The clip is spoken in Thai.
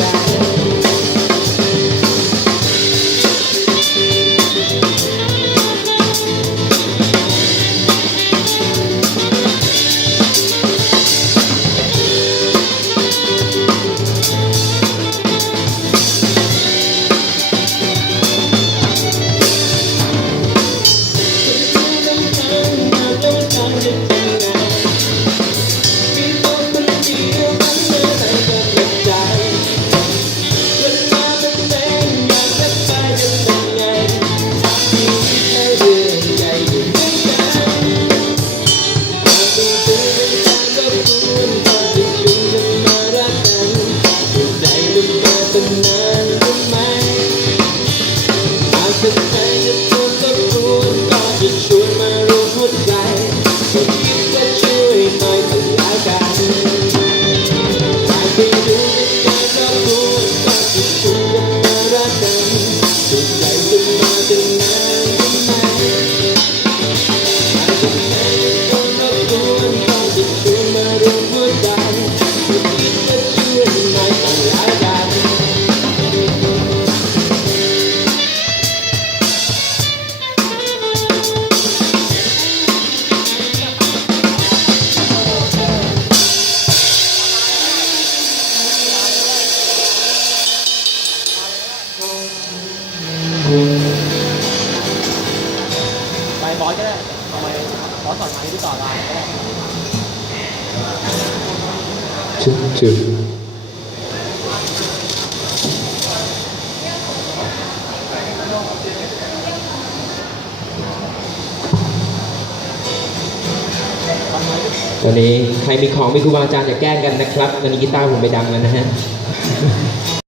that. เอไว้ขอสอนไม้ที่ต่อได้ก็ดจึ๊ตอนนี้ใครมีของมีครูบาอาจารย์อย่าแกล้งกันนะครับตอนนี้กีตาร์ผมไปดังแล้วนะฮะ